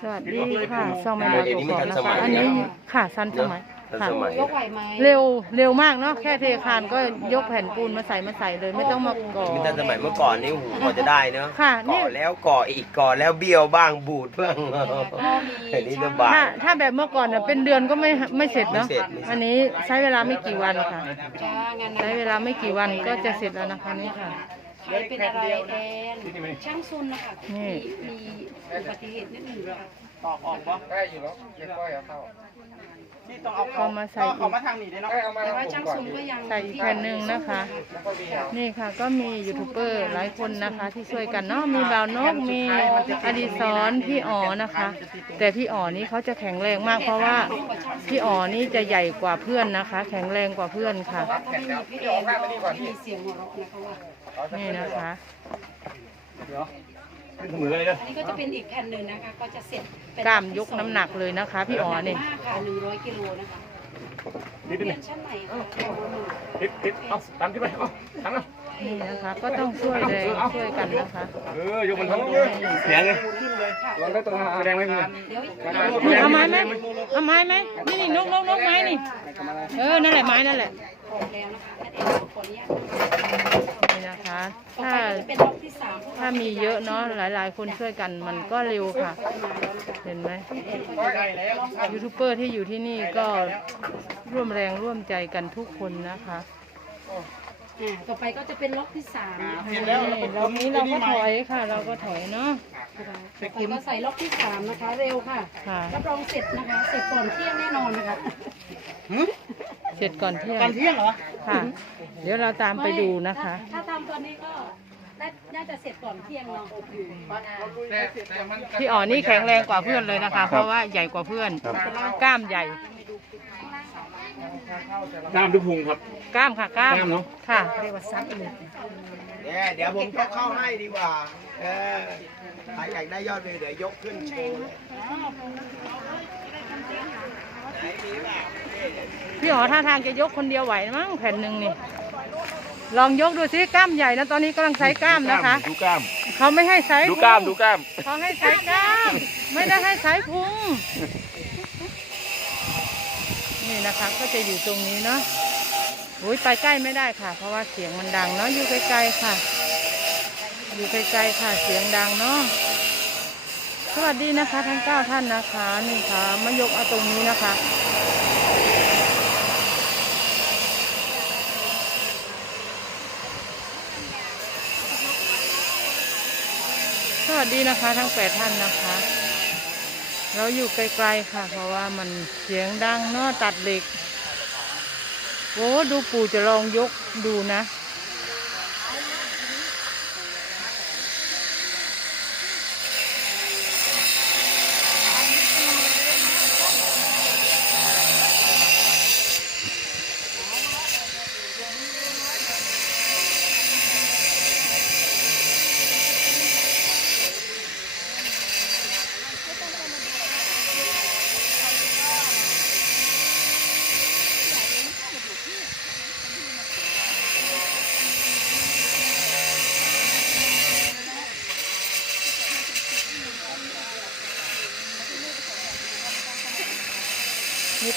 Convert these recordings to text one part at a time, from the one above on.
สวัสดีค่ะช่องแม่ดาวกอกนะคะอันนี้ค่ะสั้นสมัยทันค่ะสมัยยกไหวไหมเร็วเร็วมากเนาะแค่เทคานก็ยกแผ่นปูนมาใส่มาใส่เลยไม่ต้องมาก่อมีทันสมัยเมื่อก่อนนี่หูกว่าจะได้เนอะค่ะนี่ ก่อแล้วก่ออีกก่อแล้วเบี้ยวบ้างบูดบ้างก็มีเดี๋ยวนี้ลำบาก ถ้าถ้าแบบเมื่อก่อนน่ะเป็นเดือนก็ไม่ไม่เสร็จเนาะไม่เสร็จไม่เสร็จ อันนี้ใช้เวลาไม่กี่วันค่ะ จ้างานใช้เวลาไม่กี่วันก็จะเสร็จแล้วนะคะนี่ค่ะ ใครเป็นอะไรแอนช่างซุนนะคะนี่มีมีอุบัติเหตุนิดหนึ่งค่ะตอกออกบ่ได้อยู่แล้วเรียกว่าเอาเข้านี่ต้องเอาเอามาใส่อีก เอามาทางนี้ได้เนาะเอามาแต่ว่าช่างซุนก็ยังใส่อีกแผ่นหนึ่งนะคะนี่ค่ะก็มียูทูบเบอร์หลายคนนะคะที่ช่วยกันเนาะมีบ่าวนกมีอดีศรพี่อ๋อนะคะ แต่พี่อ๋อนี่เขาจะแข็งแรงมากเพราะว่าพี่อ๋อนี่จะใหญ่กว่าเพื่อนนะคะ แข็งแรงกว่าเพื่อนค่ะว่าก็ไม่มีพี่แอนก็ไม่มีเสียงหัวเราะนะคะว่า นี่นะคะขึ้นมือเลยเด้ออันนี้ก็จะเป็นอีกแผ่นหนึ่งนะคะ ก็จะเสร็จเป็นกล้ามยกน้ำหนักเลยนะคะ พี่อ๋อนี่มากค่ะหนึ่งร้อยกิโลนะคะนิดเรีนึยงนชั้นไหนคะติดติดเอาตามที่ไปเอาทางนั้นนี่นะคะ ก็ต้องช่วยแรงช่วยกันนะคะ เออยกมันทั้งเสียงไงลองได้ตัวแสดงไหมพี่เดี๋ยวนี่เอาไม้ไหมเอาไม้ไหมนี่นี่นกนกนกไม้นี่ เออ นั่นแหละไม้นั่นแหละ ออกแล้วนะคะแอดเอ็นขออนุญาตนี่นะคะ ต่อถ้าไปก็จะเป็นรอบที่สามพวกถ้ามีเยอะเนาะหลาย ๆ คนช่วยกันมันก็เร็วค่ะ เห็นไหมยูทูบเบอร์ที่อยู่ที่นี่ก็ร่วมแรงร่วมใจกันทุกคนนะคะ อ่าต่อไปก็จะเป็นล็อกที่สามนะคะนี่รอบนี้เราก็ถอยค่ะ เราก็ถอยเนาะต่อไปก็ใส่ล็อกที่สามนะคะ เร็วค่ะค่ะ รับรองเสร็จนะคะ เสร็จก่อนเที่ยงแน่นอนนะคะ เสร็จก่อนเที่ยงการเที่ยงเหรอค่ะ เดี๋ยวเราตามไปดูนะคะ ถ้าถ้าทำตอนนี้ก็น่าน่าจะเสร็จก่อนเที่ยงเนาะแต่แต่มันพี่อ๋อนี่แข็งแรงกว่าเพื่อนเลยนะคะ เพราะว่าใหญ่กว่าเพื่อนกล้ามใหญ่ น้ำทุกพุงครับ กล้ามค่ะกล้ามกล้ามเนอะ ค่ะ เรียกว่าซับเลยเนี่ยเดี๋ยวผมยกเข้าให้ดีกว่า เออใครอยากได้ยอดวิวเดี๋ยวยกขึ้นโชว์เลยไหนมีเปล่า พี่อ๋อท่าทางจะยกคนเดียวไหวมั้งแผ่นหนึ่งนี่ ลองยกดูซิกล้ามใหญ่นะตอนนี้กำลังใช้กล้ามนะคะ ดูกล้าม เขาไม่ให้ใช้ดูกล้ามพุงดูกล้ามเขาให้ใช้กล้าม ไม่ได้ให้ใช้พุง นี่นะคะก็จะอยู่ตรงนี้เนาะอุ้ยไปใกล้ไม่ได้ค่ะ เพราะว่าเสียงมันดังเนาะอยู่ไกลๆค่ะ อยู่ไกลๆค่ะเสียงดังเนาะสวัสดีนะคะทั้งเก้าท่านนะคะ นี่ค่ะมายกเอาตรงนี้นะคะ วัสดีนะคะทั้งแปดท่านนะคะ เราอยู่ไกลๆค่ะ เพราะว่ามันเสียงดังเนาะตัดเหล็กโอ้ดูปู่จะลองยกดูนะ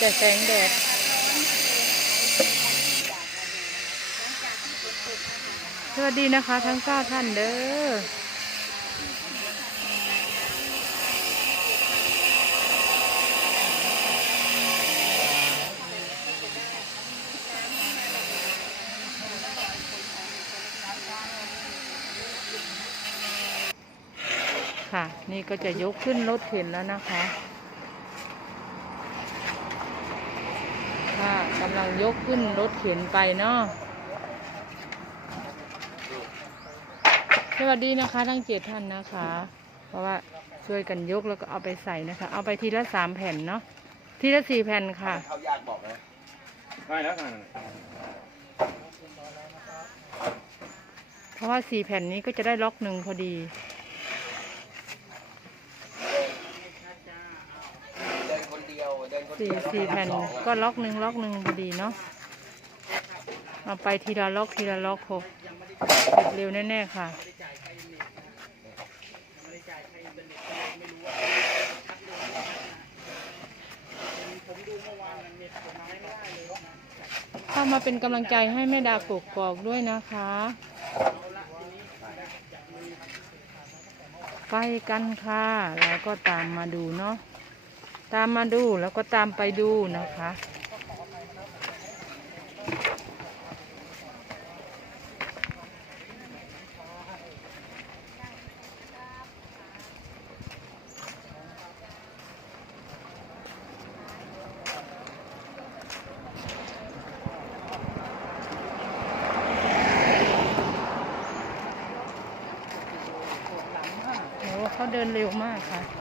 แต่แสงแดดสวัสดีนะคะ ทั้งเก้าท่านเด้อค่ะ นี่ก็จะยกขึ้นรถเข็นแล้วนะคะ ค่ะกำลังยกขึ้นรถเข็นไปเนาะสวัสดีนะคะทั้งเจ็ดท่านนะคะ เพราะว่าช่วยกันยกแล้วก็เอาไปใส่นะคะ เอาไปทีละสามแผ่นเนาะทีละสี่แผ่นค่ะเขายากบอกนะได้แล้วกันเพราะว่าสี่แผ่นนี้ก็จะได้ล็อกหนึ่งพอดี สี่สี่แผ่นก็ล็อกหนึ่งล็อกหนึ่งพอดีเนาะเอาไปทีละล็อกทีละล็อกหบเร็วแน่ๆค่ะเข้ามาเป็นกำลังใจให้แม่ดาวกกอกด้วยนะคะ ไปกันค่ะ แล้วก็ตามมาดูเนาะ ตามมาดูแล้วก็ตามไปดูนะคะ โอ้เขาเดินเร็วมากค่ะ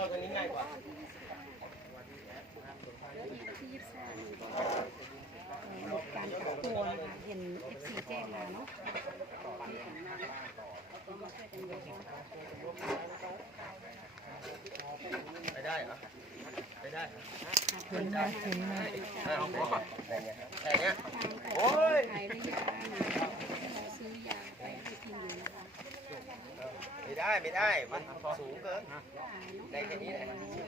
เข้าทางนี้ง่ายกว่าการกักตัวนะคะเห็น FC แจ้งมาเนาะไปได้เหรอไปได้เหรอเห็นไหมเห็นไหมอะอะไรเงี้ยแค่เนี้ยโอ้ยไทยระยะนะคะเราซื้อยาไปให้กินอยู่นะคะ ไม่ได้ไม่ได้ มันสูงเกินได้แค่นี้แหละ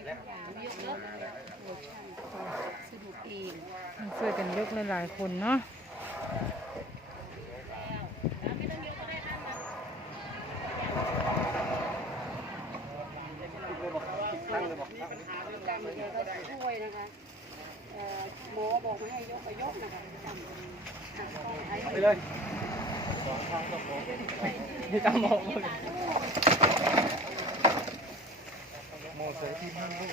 แล้วยาเยอะเยอะโอ้ช่างสะดวกเองช่วยกันยกหลายๆคนเนาะการเมืองก็ช่วยนะคะเอ่อหมอบอกไม่ให้ยกไปยกนะคะไปเลยนี่ ตามมองโมเสที่นั่งลู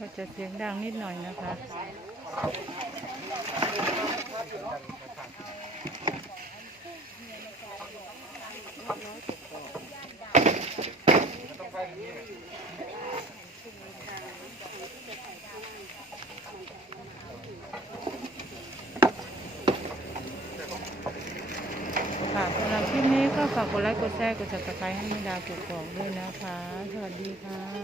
กก็จะเสียงดังนิดหน่อยนะคะ ค่ะสำหรับคลิปนี้ก็ฝากกดไลค์ กดแชร์ กด subscribe ให้ม่ดาวกกอกด้วยนะคะ สวัสดีค่ะ